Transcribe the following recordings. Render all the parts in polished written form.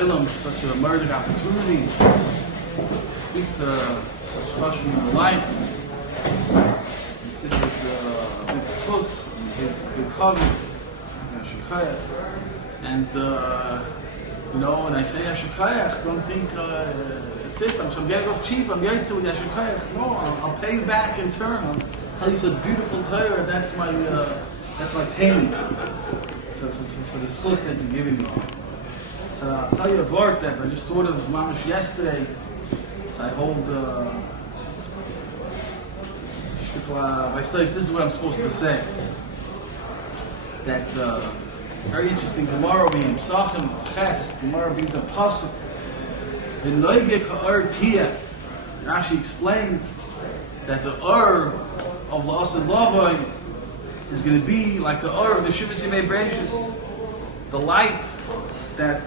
Olam, such a murdered opportunity to speak to Shloshim in the light. It's a big schus, big kavod, and when I say Yashikayach, don't think it's it. I'm getting off cheap. I'm yaitzel with Yashikayach. No, I'll pay you back in turn. I'll tell you such beautiful Torah. That's my payment for the schus that you're giving me. So I'll tell you a word that I just thought of mamash yesterday. So I hold this is what I'm supposed to say. That very interesting Gemara being Psachim Ches. Gemara brings a pasuk. In Loige Ka'ar Tia, Rashi explains that the Ur of La'asad Lavai is going to be like the Ur of the Shivas Yimei Breishis. The light that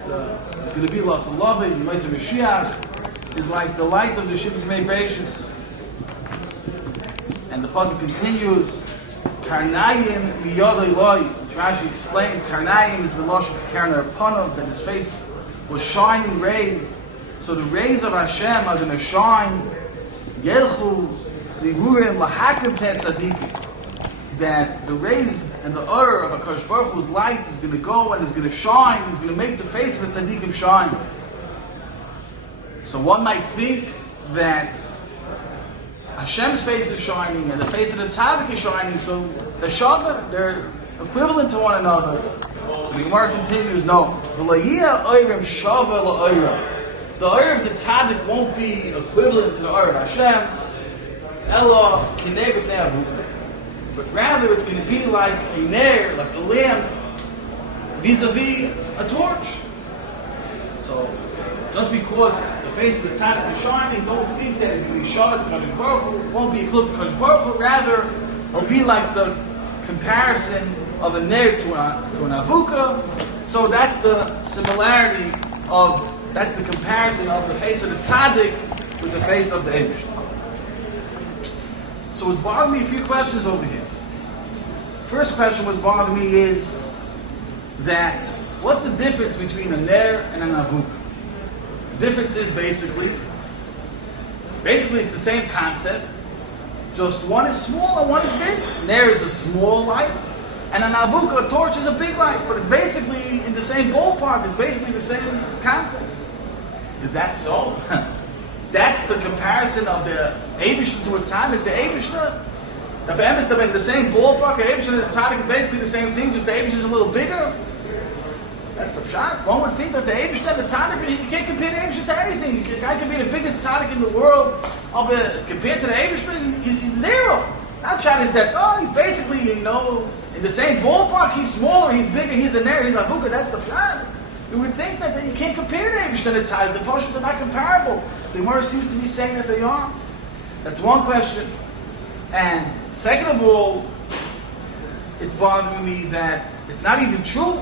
is going to be La'asad Lavai, the Ma'aseh Mashiach, is like the light of the Shivas Yimei Breishis. And the pasuk continues, Karnayim miyadai loy, which Rashi explains, Karnayim is the lashon Karnar Panav, that his face was shining rays. So the rays of Hashem are going to shine. Yelchu zihurim lahakim tetzadikim. That the rays and the Ur of HaKadosh Baruch Hu's light is going to go and is going to shine, is going to make the face of the tzadikim shine. So one might think that Hashem's face is shining and the face of the tzaddik is shining, so they're shava, they're equivalent to one another. So the Gemara continues, no. The Ur of the tzaddik won't be equivalent to the Ur of Hashem, Ella kineg b'fnei avuka. But rather it's going to be like a ner, like a lamp, vis-a-vis a torch. So just because the face of the tzaddik is shining, don't think that it's going to be shava to Kadosh Baruch Hu, won't be equivalent to Kadosh Baruch Hu. Rather, it'll be like the comparison of a ner to an avuka. So that's the similarity that's the comparison of the face of the tzaddik with the face of the Eibush. So it's bothering me a few questions over here. First question was bothering me is that what's the difference between a ner and an avuka? The difference is basically it's the same concept, just one is small and one is big. Ner is a small light, and an avuka, a torch, is a big light, but it's basically in the same ballpark, it's basically the same concept. Is that so? That's the comparison of the Eibishter to a tzaddik. The Eibishter, the Be'emes, they're in the same ballpark. The Eibishter and the tzaddik is basically the same thing, just the Eibishter is a little bigger. That's the pshat. One would think that the Eibishter and the tzaddik, you can't compare the Eibishter to anything. The guy can be the biggest tzaddik in the world, compared to the Eibishter, he's zero. That pshat is that, he's basically, in the same ballpark. He's smaller, he's bigger, he's a ner, he's a avuka. That's the pshat. You would think that you can't compare the Eibishter and the tzaddik. The Poshet are not comparable. The Gemara seems to be saying that they are. That's one question. And second of all, it's bothering me that it's not even true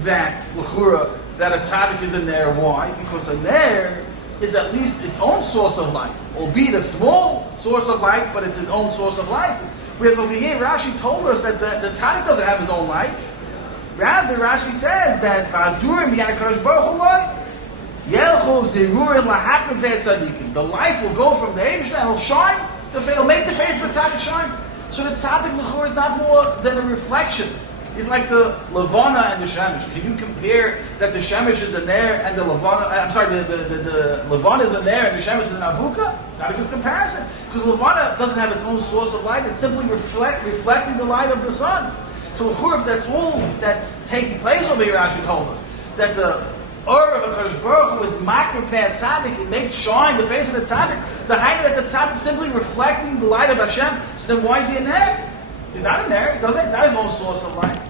that l'chura, that a tzaddik is a ner. Why? Because a ner is at least its own source of light, albeit a small source of light, but it's its own source of light. Whereas over here, Rashi told us that the tzaddik doesn't have his own light. Rather, Rashi says that v'azurim yakadosh baruch hu light. Yelchu zirurim lahakim te'tzadikim. The light will go from the Eibush and it'll shine. It'll make the face of the tzaddik shine. So the tzaddik l'chur is not more than a reflection. It's like the levana and the shemesh. Can you compare that the shemesh is a ner and the levana? I'm sorry, the levana is a ner and the shemesh is an avuka? Not a good comparison, because levana doesn't have its own source of light. It's simply reflecting the light of the sun. So if that's all that's taking place over here, Rashi told us that the Ur of HaKadosh Baruch Hu is makir pnei tzaddik, it makes shine the face of the tzaddik. The height that the tzaddik is simply reflecting the light of Hashem. So then why is he a ner? He's not a ner. It's not his own source of light.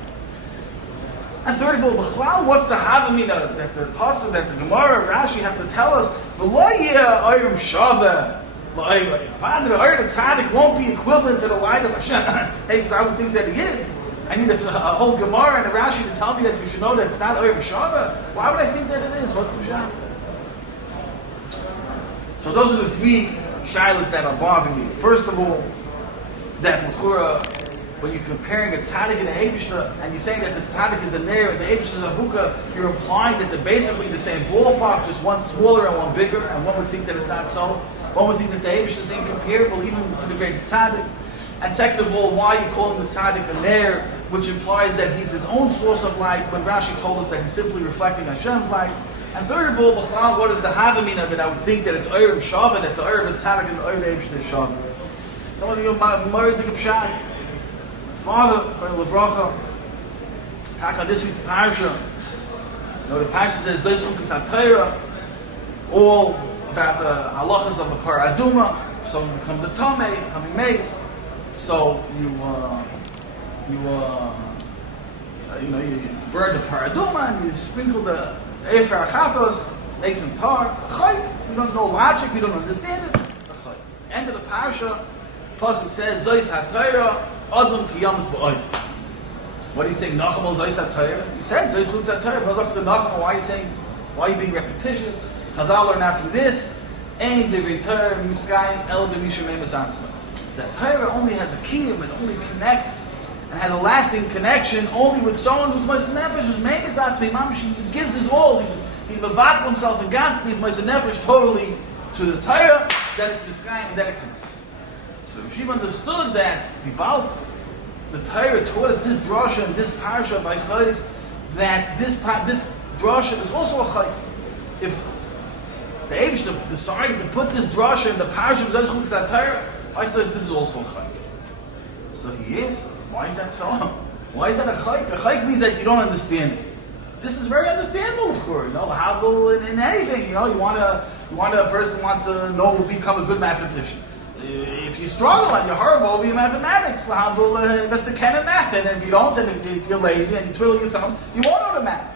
And third of all, b'chlal, what's the havamina that the pasuk, that the Gemara, Rashi have to tell us? V'lo yeh oyrim shaveh la'oyrim. Father, the Ur of the tzaddik won't be equivalent to the light of Hashem. He says, I would think that he is. I need a whole Gemara and a Rashi to tell me that you should know that it's not Oyrim Shava. Why would I think that it is? What's the pshat? So those are the three shilas that are bothering me. First of all, that l'chura when you're comparing a tzaddik and an Eibishter, and you're saying that the tzaddik is a ner and the Eibishter is a avuka, you're implying that they're basically the same ballpark, just one smaller and one bigger, and one would think that it's not so. One would think that the Eibishter is incomparable even to the greatest tzaddik. And second of all, why you call him the tzaddik a ner, which implies that he's his own source of light, when Rashi told us that he's simply reflecting Hashem's light. And third of all, B'chlal, what is the Havamina that I would think that it's Oyer and Shavah, that the Oyer of the tzaddik and the Oyer of the Eibishter is Shavah. Some of you married the Kipshan. Father, Levracha, talk on this week's parsha. You know, the parsha says Zois Chukas HaTorah, all about the halachas of the paraduma. If someone becomes a tummy mace, so you burn the paraduma and you sprinkle the efer achatos, makes him tar. Chayk. You don't know logic, you don't understand it. It's a chayk. End of the parsha, pasuk says Zois HaTorah. Adam kiyamas ba'oy. So what are you saying? Nacham Zois HaTorah. You said Zois Chukas HaTorah. Nacham. Why are you saying? Why are you being repetitious? Chazal learn out from this. Ein divrei Torah miskayim el b'mishamei misatzma. That Torah only has a kiyum. It only connects and has a lasting connection only with someone who's Moshe Nefesh, who's mei misatzma. Mamash, he gives his all. He's mevatel himself in Gantz. He's Moshe Nefesh totally to the Torah. Then it's miskayim and then it connects. So Yeshiva understood that the Torah taught us this drasha and this parsha of Aislois, that this drasha is also a chayk. If the Eibishter decided to put this drasha in the parsha of Zois Chukas HaTorah, Aislois, this is also a chayk. So he is. Why is that so? Why is that a chayk? A chayk means that you don't understand it. This is very understandable, you know, the havil in anything. You know, you want a person wants to become a good mathematician. If you struggle and you're horrible over your mathematics, that's the canon math. And if you don't, and if you're lazy and you twiddle your thumbs, you won't know the math.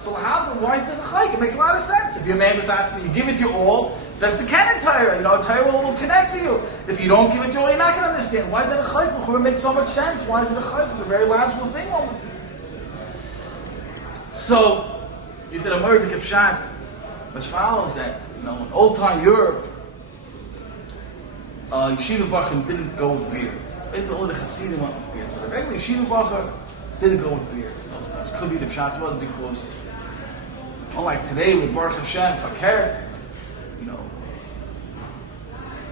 So why is this a chayk? It makes a lot of sense. If your name is Atzmi, you give it your all, that's the canon Torah. You know, Torah will connect to you. If you don't give it your all, you're not going to understand. Why is that a chayk? It makes so much sense. Why is it a chayk? It's a very logical thing. So, you said a murder kipshat, which follows that, you know, in old-time Europe, yeshiva bachim didn't go with beards. Basically, only the Hasidim went with beards, but a regular yeshiva bacher didn't go with beards in those times. Could be the pshat was because, unlike today with Baruch Hashem, fakert, you know,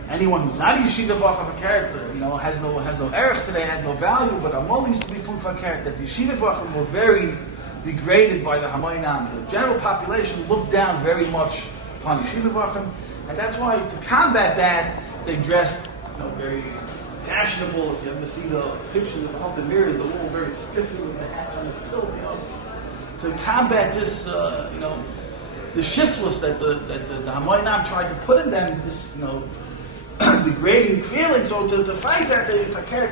anyone who's not a yeshiva bacher fakert, you know, has no erech today, has no value. But Amal used to be put fakert that the yeshiva bachim were very degraded by the Hamoinam. The general population looked down very much upon yeshiva bachim, and that's why to combat that, they dressed, you know, very fashionable. If you ever see the pictures of the haunted mirrors, they're all very spiffy with the hats on the tilt, you know. To combat this, you know, the shiftless that the Hamoinam tried to put in them, this, you know, degrading feeling. So to fight that, they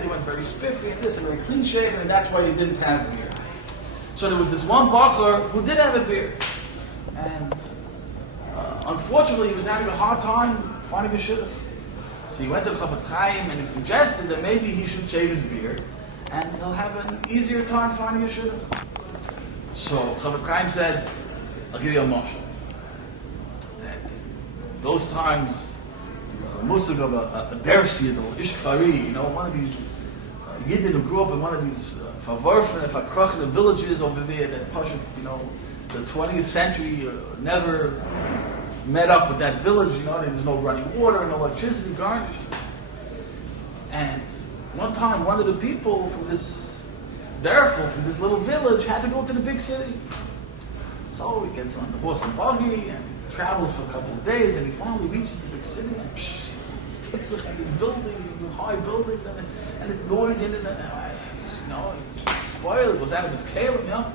went very spiffy and this and very clean shaven, and that's why they didn't have a beard. So there was this one bacher who did have a beard, and unfortunately, he was having a hard time finding a shidduch. So he went to the Chafetz Chaim and he suggested that maybe he should shave his beard and he'll have an easier time finding a shidduch. So Chafetz Chaim said, I'll give you a mashal. That those times, there was a musig of a dersi, or ishkfari, you know, one of these yidden who grew up in one of these favarfen and fakrachne villages over there that Pashat, you know, the 20th century never met up with that village, you know, there was no running water, no electricity, garnished. And one time, one of the people from this derful, from this little village, had to go to the big city. So he gets on the horse and buggy and travels for a couple of days, and he finally reaches the big city, and he takes a look at these buildings, these high buildings, and it's noisy, and you know, he's spoiled, it goes out of his kalim, you know.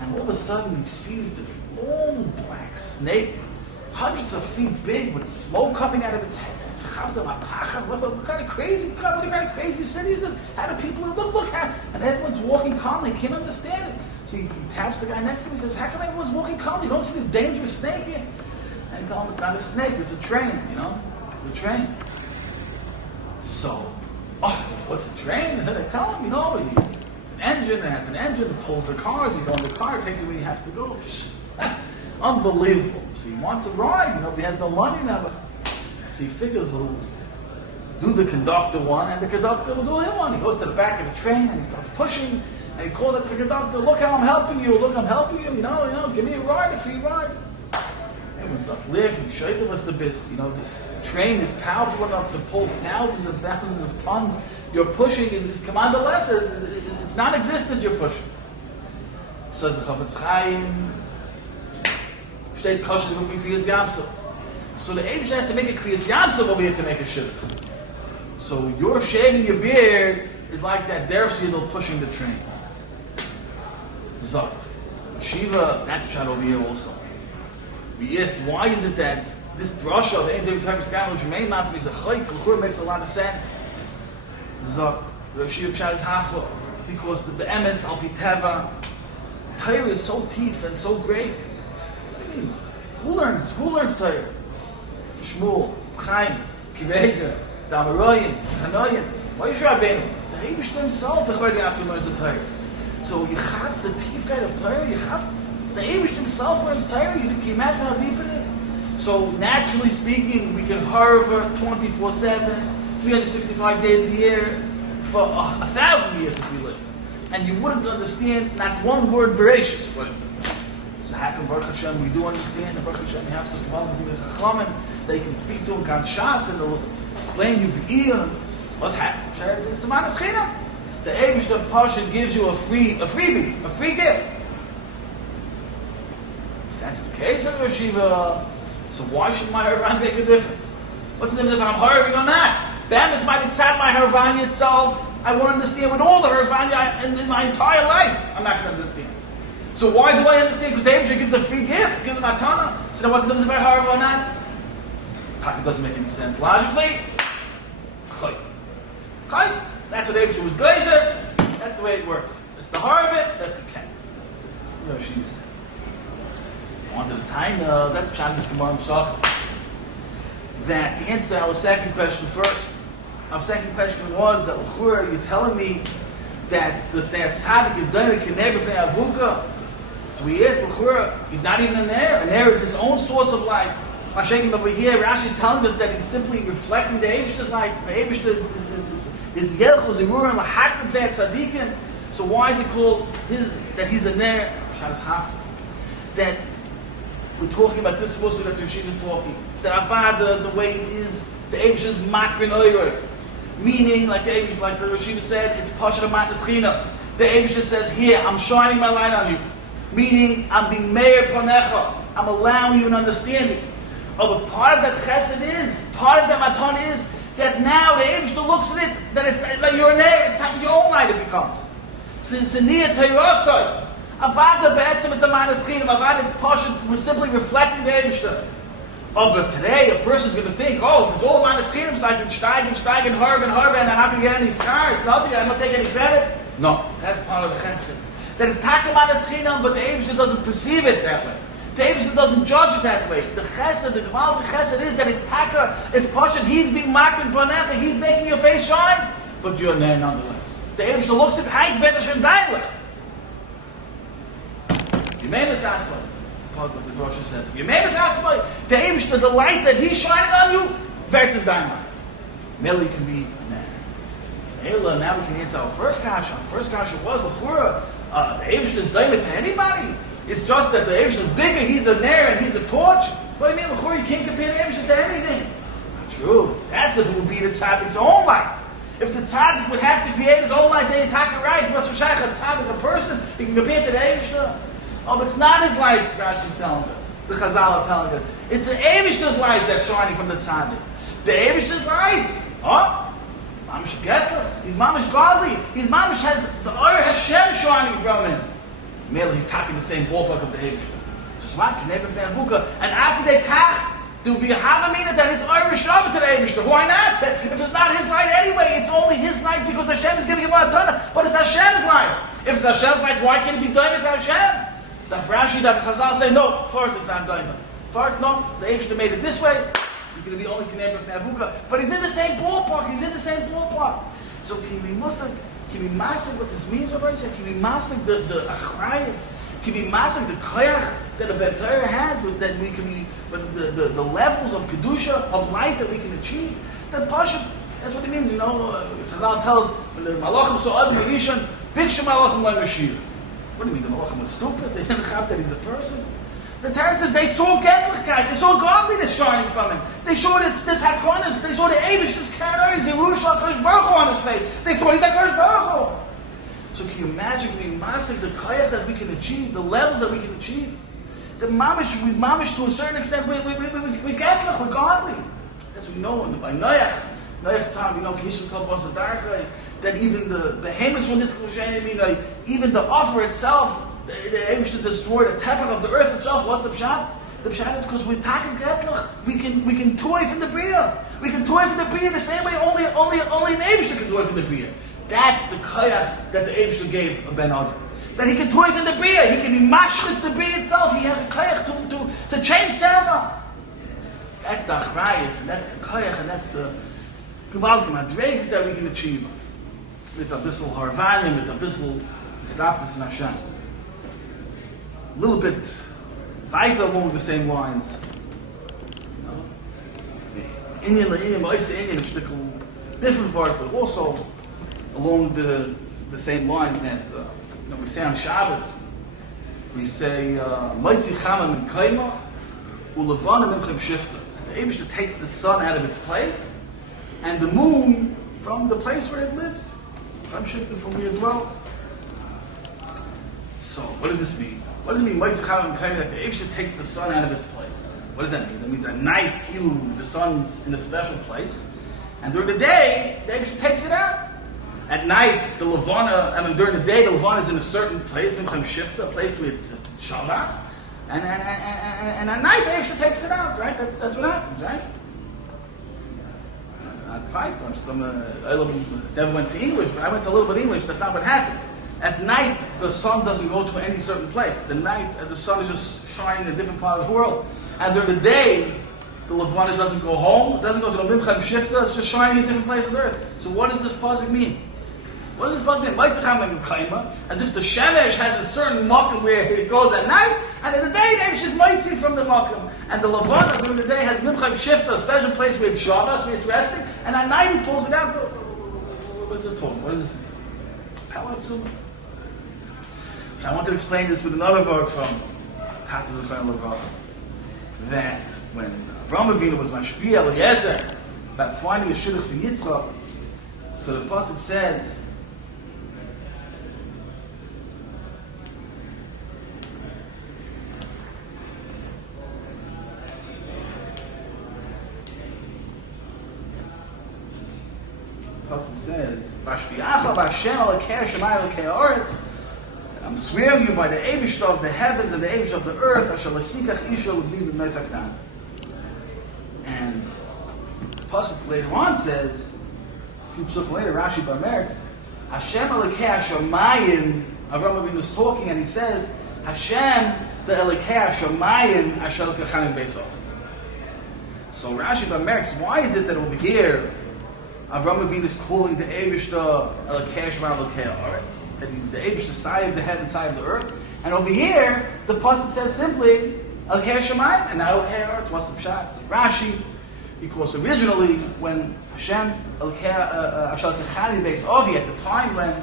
And all of a sudden, he sees this long black snake, hundreds of feet big, with smoke coming out of its head. What kind of crazy city is this? How do people look at? And everyone's walking calmly. They can't understand it. So he taps the guy next to him and says, "How come everyone's walking calmly? You don't see this dangerous snake here?" And tell him it's not a snake, it's a train. You know, it's a train. So, what's a train? And then they tell him, you know, it's an engine. It has an engine. It pulls the cars. You go in the car. It takes you where you have to go. Unbelievable. So he wants a ride, you know, but he has no money now. So he figures do the conductor one, and the conductor will do him one. He goes to the back of the train and he starts pushing, and he calls out to the conductor, look how I'm helping you, look, I'm helping you, give me a ride, a free ride. Everyone starts laughing, shaitan was the best. This train is powerful enough to pull thousands and thousands of tons. You're pushing is commanderless, it's non-existent, you're pushing. Says the Chafetz Chaim, steht Kasher will be Kriyas Yamsuf. So the Eibush has to make a Kriyas Yamsuf over here to make a shidduch. So your shaving your beard is like that derech yidel pushing the train. Zot. Shiva, that's shot over here also. We asked, why is it that this drasha of Ein David Targum Skam, which remain not is a chayk, l'chur makes a lot of sense. Zot. The Shiva Pshat is halfwa. Because the emes, al pi teva, Torah is so deep and so great. I mean, who learns Torah? Shmuel, Chaim, Kirega, the Amoraim, Hanoim. Why is Rabbeinu? The Eibush himself learns the Torah. So you have the deep guide of Torah. The Eibush himself learns Torah. You can imagine how deep it is. So naturally speaking, we can harvard 24/7, 365 days a year for 1,000 years if we live. And you wouldn't understand not one word Bereshis. So how come Baruch Hashem we do understand? And Baruch Hashem we have such Chachamim that you can speak to him Gan Shas and they'll explain you Be'iyah. What happened? It's a manas chinam. The Eibush the Pasha gives you a freebie, a free gift. If that's the case in Yeshiva, so why should my Harvani make a difference? What's the difference if I'm harving or not? Bamis might be tzad my Harvani itself. I won't understand with all the Harvani in my entire life. I'm not going to understand. So why do I understand? Because the Eibush gives a free gift, gives a matana. So then what's the difference if I harv or not? It doesn't make any sense. Logically, it's chayk. Chayk. That's what Eibush was glazer. That's the way it works. That's the harvit. That's the ken. She used it. On to the time. That's Pshat this Gemara Pesach. That to answer our second question first. Our second question was that l'chura, you're telling me that the tzaddik is done with kinei b'fnei avuka. So we asked l'chura, he's not even an air. An air is its own source of light. Mashiach over here, Rashi is telling us that he's simply reflecting the Eibush's light. The Eibush is yelchus imurim lahakrim b'nei tzaddikim. So why is it called that he's an air? That we're talking about this mostly that Rashi is talking. That Avad, the way it is, the Eibush is makrin oiroi. Meaning, like the Rashiva said, it's Pasha Matas China. The Eibush says, here, I'm shining my light on you. Meaning, I'm being Meir Panecha. I'm allowing you an understanding. Oh, but part of that chesed is, part of that matan is, that now the Eibush looks at it, that it's like you're an air, it's time your own light it becomes. So it's a near Teirasai. Avad the Be'etzim, it's a Matas China. Avad, it's Pasha, we're simply reflecting the Eibush. Oh, but today a person's going to think, if it's all minus chinim, so I can steig and harv, and I'm not going to get any schar, it's nothing, I'm not taking any credit. No, that's part of the chesed. That is taka minus chinim, but the Eibush doesn't perceive it that way. The Eibush doesn't judge it that way. The chesed, the gemal of the chesed is that it's taka, it's pashat, he's being makrin panecha, he's making your face shine, but you're there nonetheless. The Eibush looks at height, vesach, dein licht. You may miss out one. Part of the Rosh says, if you made us out to the Eibush, the light that he's shining on you, vert is thine light. Meli can be a man. Now we can answer our first kasha. Our first kasha was, l'chura, the Eibush is daimah to anybody. It's just that the Eibush is bigger, he's a nair and he's a torch. What do you mean, l'chura, you can't compare the Eibush to anything? Not true. That's if it would be the tzaddik's own light. If the tzaddik would have to create his own light, they attack it right. What's a shaykh, a tzaddik, a person, you can compare it to the Eibush. Oh, but it's not his light, Rashi's telling us. The Chazal are telling us. It's the Eivishter's light that's shining from the tzaddik. The Eivishter's light. Mamish Getler. He's Mamish godly. He's Mamish has the Or Hashem shining from him. Merely he's talking the same ballpark of the Eivishter. Just what? And after they kach, there will be a Havamina that his Or is shoved to the Eivishter. Why not? If it's not his light anyway, it's only his light because Hashem is giving him a ton. But it's Hashem's light. If it's Hashem's light, why can't it be done to Hashem? The Rashi, that Chazal say, no, Fart is not diamond. Fart, no, the Eibush made it this way. He's going to be only Kinei B'fnei Avuka. But he's in the same ballpark. So can we masik what this means, Rabbi said? Can we masik the achrayas? Can we masik the koyach that a Ben Torah has? That we can be, the levels of kedusha, of light that we can achieve? That Pashat, That's what it means, Chazal tells, when the Malachim saw Adam Rishon, Bikshu Malachim Lai Mashiach. What do you mean, the Malachim was stupid? They didn't have that he's a person? The Torah says they saw Getlichkeit, they saw godliness shining from him. They saw this Hakronis, they saw the Abish, this character, Zerush HaKadosh Baruch Hu on his face. They thought he's HaKadosh Baruch Hu. So can you imagine being masik, the koyach that we can achieve, the levels that we can achieve? The mamish to a certain extent, we Getlich, we're godly. As we know by Noach's time, Kishu Kol Basa Darkai, that even the behemoths from this even the offer itself, the aim to destroy the tefach of the earth itself. What's the pshat? The pshat is because we're taking Getlich. We can toy from the bria. We can toy from the bria the same way only an Eibishter can toy from the bria. That's the koyach that the Eibishter gave a Ben Adam. That he can toy from the bria. He can be mashlis the bria itself. He has a koyach to change tefach. That's the achrayus, and that's the koyach, and that's the gewaltige madreges that we can achieve with a bissel harvanim, with a bissel stapnis in Hashem. A little bit weiter along the same lines. Indian, Indian, a different words, but also along the same lines that we say on Shabbos. We say Moitzi Chama Min Kaima Ulevana Min Shifta. The Eibishter takes the sun out of its place and the moon from the place where it lives. Chem Shifta from where it dwells. So, what does this mean? What does it mean, Moitzi Chama Min Kaima, that the Eibishter takes the sun out of its place? What does that mean? That means at night, the sun's in a special place, and during the day, the Eibishter takes it out. At night, during the day, the Levana is in a certain place, Mimchem Shifta, a place where it's Shabbos, and at night, the Eibishter takes it out, right? That's what happens, right? Not right. I never went to English, but I went to a little bit of English. That's not what happens. At night, the sun doesn't go to any certain place. The sun is just shining in a different part of the world. And during the day, the Levana doesn't go home. It doesn't go to the Mimchem Shifta. It's just shining in a different place on earth. So what does this pasuk mean? What does this pasuk mean? As if the Shemesh has a certain makom where it goes at night, and in the day, the Eibishter is mitzvah from the makom. And the Levana during the day has Mimchem Shifta, a special place where it's Shabbos, where it's resting, and at night he pulls it out. What is this talking? What does this mean? Palatsuma. So I want to explain this with another word from Tata Zechron Levana. That when Avraham Avinu was Mashpia Eliezer about finding a shidduch for Yitzchak, so the pasuk says, "Vashpiacha b'Hashem Elokei Hashemayim Elokei Haaretz." I'm swearing you by the Eibishter of the heavens and the Eibishter of the earth, Asher L'sikach Isha L'bni B'nei Saknan. And the pasuk later on says, a few pasuk later, Rashi Bamerks, Hashem Elokei Hashemayim. Avraham Avinu is talking, and he says, Hashem the Elokei Hashemayim Asher L'kachanim Beisov. So Rashi Bamerks, why is it that over here Avraham Avinu is calling the Eibishter Elokei Hashemayim Elokei Haaretz? That he's the Eibishter side of the heaven, side of the earth. And over here, the pasuk says simply Elokei Hashemayim and not Elokei Haaretz. What's the pshat? So Rashi, because originally when Hashem Asher L'kachani Beis Avi, at the time when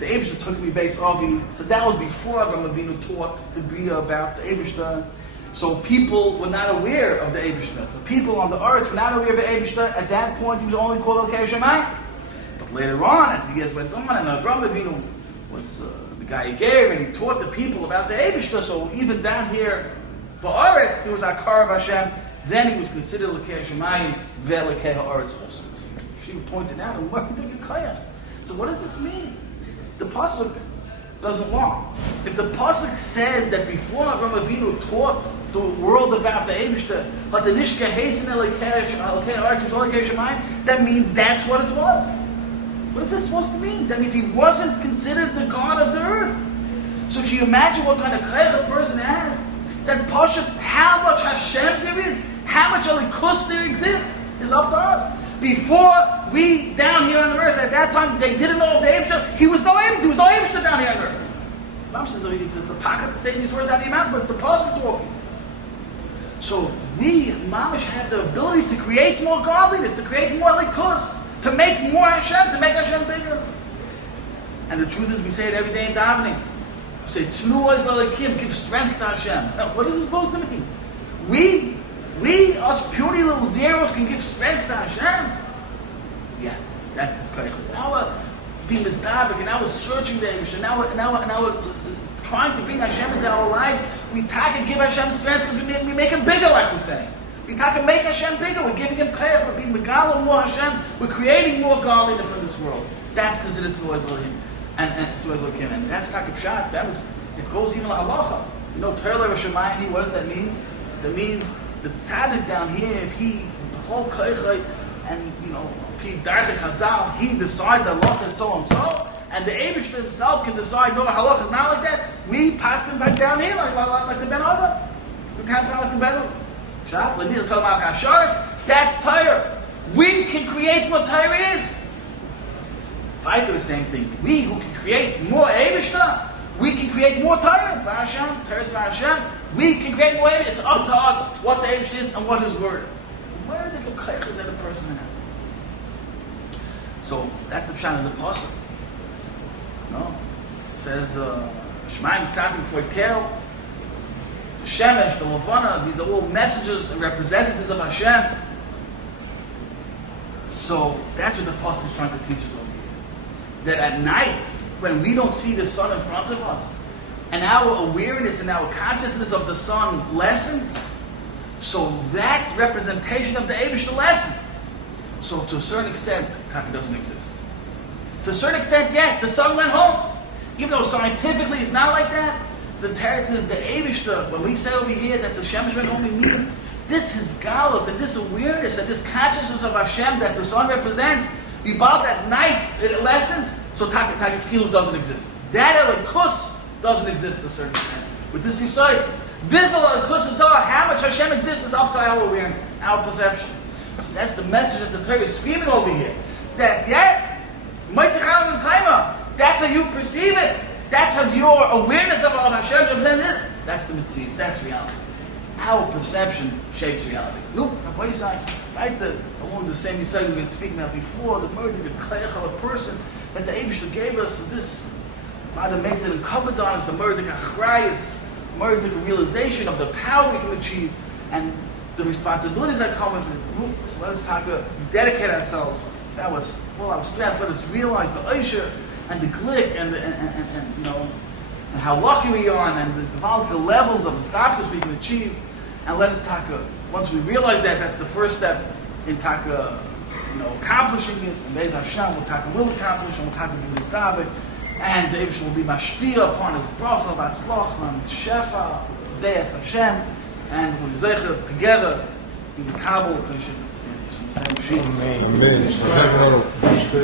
the Eibishter took me Beis Avi, so that was before Avraham Avinu taught the Bria about the Eibishter. So people were not aware of the Eibishter. The people on the earth were not aware of the Eibishter. At that point, he was only called Elokei Hashemayim. But later on, as the years went on, and Avraham Avinu was the guy he gave, and he taught the people about the Eibishter. So even down here, Ba'aretz, there was Akar of Hashem. Then he was considered Elokei Hashemayim ve'Elokei Haaretz also. She pointed out, and what did the Kayach? So what does this mean? The pasuk doesn't lie. If the pasuk says that before Avraham Avinu taught the world about the Eibishter, Hatanishka Hasten Elokei Haaretz with Elokei Hashemayim, that means that's what it was. What is this supposed to mean? That means he wasn't considered the God of the earth. So can you imagine what kind of koyach a person has? That pasuk, how much Hashem there is, how much Elikus there exists, is up to us. Before we down here on earth, at that time they didn't know of the Eibishter. There was no Eibishter down here on earth. Mom says it's a pocket to say these words out of your mouth, but it's the pasuk talking. So we, Mamish, have the ability to create more godliness, to create more Elikus, to make more Hashem, to make Hashem bigger. And the truth is, we say it every day in davening. We say, Tnuas Lalakim, give strength to Hashem. Now, what is it supposed to mean? We, us puny little zeros, can give strength to Hashem? Yeah, that's the skayach. Now we're being misdabik, and now we're searching the Eibush, and now we're trying to bring Hashem into our lives. We take and give Hashem strength because we make Him bigger, like we're saying. We take and make Hashem bigger. We're giving Him kayach. We're being megala more Hashem. We're creating more godliness in this world. That's considered Tnuas Lalakim. And that's not a pshat. It goes even like halacha. You know, Terle Rashamayani, what does that mean? That means the tzaddik down here, if he whole kaychay, and you know, he decides that halacha is so and so, and the Eibush himself can decide no, halacha is not like that. We pass him back down here like the Ben Adam. We can't like the Ben Adam. That's Torah. We can create what Torah is. I do the same thing. We who can create more Eivishta, we can create more Torah for Hashem, Torah for Hashem. We can create more Eivishta. It's up to us what the Eivish is and what His word is. Where are the kayachas that a person has? So that's the pshat of the pasuk. No, it says Shemaim Sabi before Kel, the Shemesh, the Levana. These are all messengers and representatives of Hashem. So that's what the pasuk is trying to teach us over here. That at night, when we don't see the sun in front of us, and our awareness and our consciousness of the sun lessens, so that representation of the Eibush lessens. So to a certain extent, Taka doesn't exist. To a certain extent, yeah, the sun went home. Even though scientifically it's not like that, the teretz is the Eibush. When we say over here that the Shemesh went home, we mean this is galus and this awareness and this consciousness of Hashem that the sun represents. About at night, it lessens, so Takas Kilu doesn't exist. That Elikus doesn't exist to a certain extent. With this Yisrael, Vival Elikus is how much Hashem exists is up to our awareness, our perception. So that's the message that the Torah is screaming over here. That, that's how you perceive it. That's how your awareness of Hashem represents it. That's the mitzvah, that's reality. Our perception shapes reality. Look, right? Along the same Yisrael we were speaking about before, the murder, the kayach of a person that the Eibush gave us. This Mother makes it incumbent on us, a murder, achrayus, murder, realization of the power we can achieve and the responsibilities that come with it. So let us dedicate ourselves. That was all our strength. Let us realize the Oisha and the glick and you know, and how lucky we are and the volatile levels of the status we can achieve. And let us once we realize that, that's the first step in accomplishing it. And Be'ez Hashem will accomplish, and will be mistabek, and the Eibush will be mashpia upon his bracha, vatzloch, and shefa, deis Hashem, and we'll be zeicher together in the Kabul. Amen.